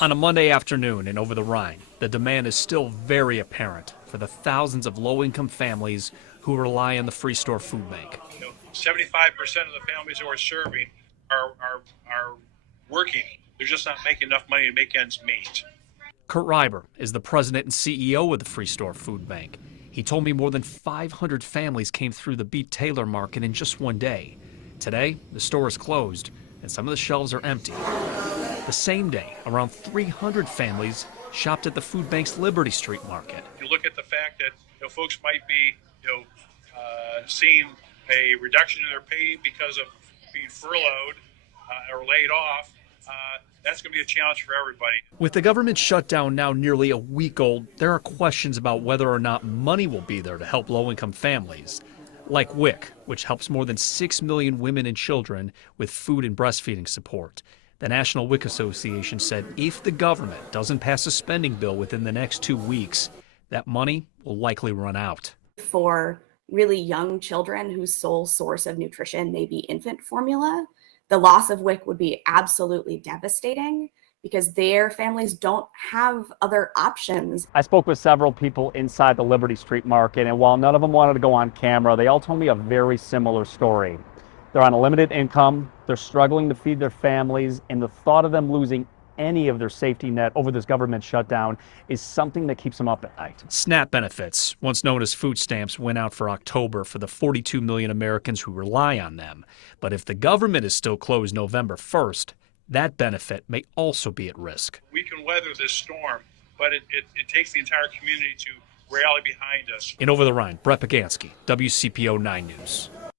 On a Monday afternoon in Over the Rhine, the demand is still very apparent for the thousands of low-income families who rely on the Free Store Food Bank. 75% of the families who are serving are working. They're just not making enough money to make ends meet. Kurt Reiber is the president and CEO of the Free Store Food Bank. He told me more than 500 families came through the Beat Taylor market in just one day. Today, the store is closed and some of the shelves are empty. The same day, around 300 families shopped at the food bank's Liberty Street market. You look at the fact that folks might be seeing a reduction in their pay because of being furloughed or laid off. That's going to be a challenge for everybody. With the government shutdown now nearly a week old, there are questions about whether or not money will be there to help low-income families. Like WIC, which helps more than 6 million women and children with food and breastfeeding support. The National WIC Association said if the government doesn't pass a spending bill within the next 2 weeks, that money will likely run out. For really young children whose sole source of nutrition may be infant formula, the loss of WIC would be absolutely devastating because their families don't have other options. I spoke with several people inside the Liberty Street market, and while none of them wanted to go on camera, they all told me a very similar story. They're on a limited income, they're struggling to feed their families, and the thought of them losing any of their safety net over this government shutdown is something that keeps them up at night. SNAP benefits, once known as food stamps, went out for October for the 42 million Americans who rely on them. But if the government is still closed November 1st, that benefit may also be at risk. We can weather this storm, but it takes the entire community to rally behind us. In Over the Rhine, Brett Pagansky, WCPO 9 News.